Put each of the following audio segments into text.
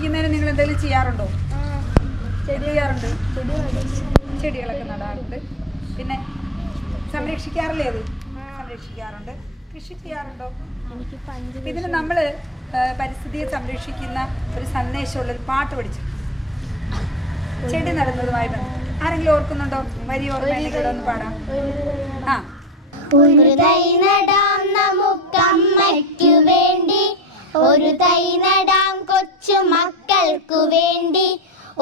സംരക്ഷിക്കുന്നതിന് നിങ്ങൾ എന്തെങ്കിലും ചെയ്യാറുണ്ടോ? ചെയ്യാറുണ്ട്. ചെടികളൊക്കെ നടാറുണ്ട്. പിന്നെ സംരക്ഷിക്കാറില്ലേ? അത് സംരക്ഷിക്കാറുണ്ട്. കൃഷി ചെയ്യാറുണ്ടോ? ഇതിന് നമ്മൾ പരിസ്ഥിതിയെ സംരക്ഷിക്കുന്ന ഒരു സന്ദേശമുള്ളൊരു പാട്ട് പഠിച്ചു, ചെടി നടുന്നതുമായി ബന്ധം. ആരെങ്കിലും ഓർക്കുന്നുണ്ടോ? വരി ഓർമ്മയിലേക്ക് ഒന്ന് പാടാം. ആ, ഒരു തൈ നടാം നമുക്കമ്മയ്ക്കു വേണ്ടി, ഒരു തൈ നടാം കൊച്ചു മക്കൾക്കു വേണ്ടി,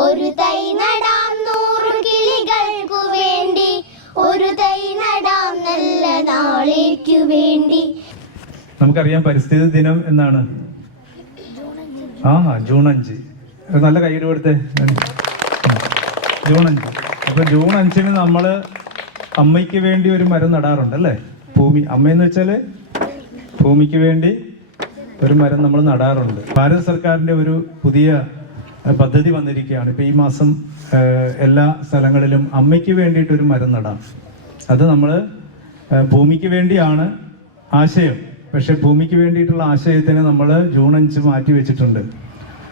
ഒരു തൈ നടാം 100 കിളികൾക്കു വേണ്ടി, ഒരു തൈ നടാം നല്ല നാളേക്കു വേണ്ടി. നമുക്കറിയാം പരിസ്ഥിതി ദിനം എന്നാണ്. ജൂൺ 5. നല്ല കയ്യിൽ കൊടുത്തേ. ജൂൺ 5. അപ്പൊ ജൂൺ 5-ന് നമ്മള് അമ്മയ്ക്ക് വേണ്ടി ഒരു മരം നടാറുണ്ട് അല്ലേ? ഭൂമി, അമ്മയെന്ന് വെച്ചാല് ഭൂമിക്ക് വേണ്ടി ഒരു മരം നമ്മൾ നടാറുണ്ട്. ഭാരത സർക്കാരിന്റെ ഒരു പുതിയ പദ്ധതി വന്നിരിക്കുകയാണ്. ഇപ്പൊ ഈ മാസം എല്ലാ സ്ഥലങ്ങളിലും അമ്മയ്ക്ക് വേണ്ടിയിട്ടൊരു മരം നടാം. അത് നമ്മൾ ഭൂമിക്ക് വേണ്ടിയാണ് ആശയം. പക്ഷെ ഭൂമിക്ക് വേണ്ടിയിട്ടുള്ള ആശയത്തിന് നമ്മൾ ജൂൺ 5 മാറ്റി വെച്ചിട്ടുണ്ട്.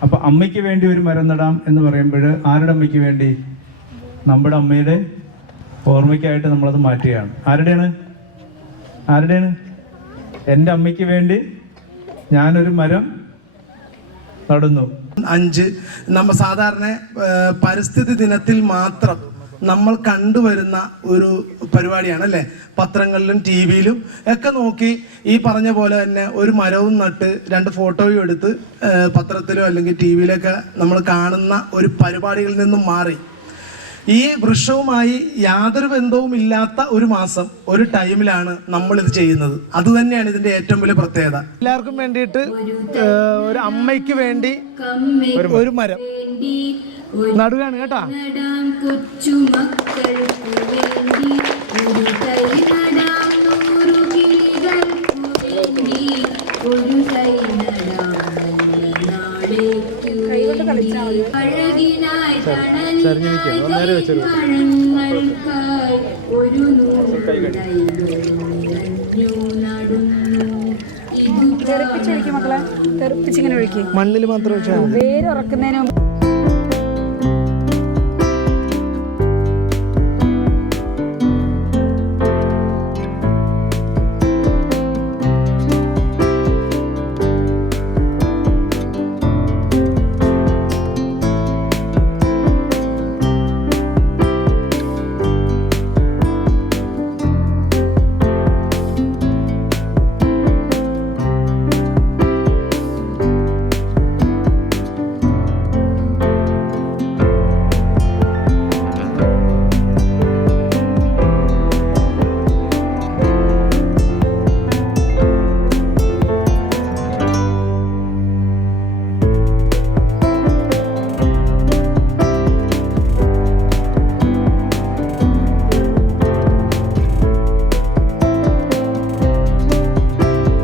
അപ്പൊ അമ്മയ്ക്ക് വേണ്ടി ഒരു മരം നടാം എന്ന് പറയുമ്പോൾ ആരുടെ അമ്മയ്ക്ക് വേണ്ടി? നമ്മുടെ അമ്മയുടെ ഓർമ്മയ്ക്കായിട്ട് നമ്മളത് മാറ്റുകയാണ്. ആരുടെയാണ്? എൻ്റെ അമ്മയ്ക്ക് വേണ്ടി ഞാനൊരു മരം നടുന്നു. 5 നമ്മൾ സാധാരണ പരിസ്ഥിതി ദിനത്തിൽ മാത്രം നമ്മൾ കണ്ടുവരുന്ന ഒരു പരിപാടിയാണ് അല്ലേ? പത്രങ്ങളിലും ടി വിയിലും ഒക്കെ നോക്കി ഈ പറഞ്ഞ പോലെ തന്നെ ഒരു മരവും നട്ട് 2 ഫോട്ടോയും എടുത്ത് പത്രത്തിലോ അല്ലെങ്കിൽ ടി വിയിലൊക്കെ നമ്മൾ കാണുന്ന ഒരു പരിപാടികളിൽ നിന്നും മാറി ഈ വൃക്ഷവുമായി യാതൊരു ബന്ധവും ഇല്ലാത്ത ഒരു മാസം, ഒരു ടൈമിലാണ് നമ്മൾ ഇത് ചെയ്യുന്നത്. അതുതന്നെയാണ് ഇതിന്റെ ഏറ്റവും വലിയ പ്രത്യേകത. എല്ലാവർക്കും വേണ്ടിയിട്ട് ഒരു അമ്മയ്ക്ക് വേണ്ടി ഒരു മരം നടുകയാണ് കേട്ടാ. തെറിപ്പിച്ചൊഴിക്കും മക്കളെ, തെറിപ്പിച്ചിങ്ങനെ ഒഴിക്കും. മണ്ണിൽ മാത്രം വേര് ഉറക്കുന്നതിന്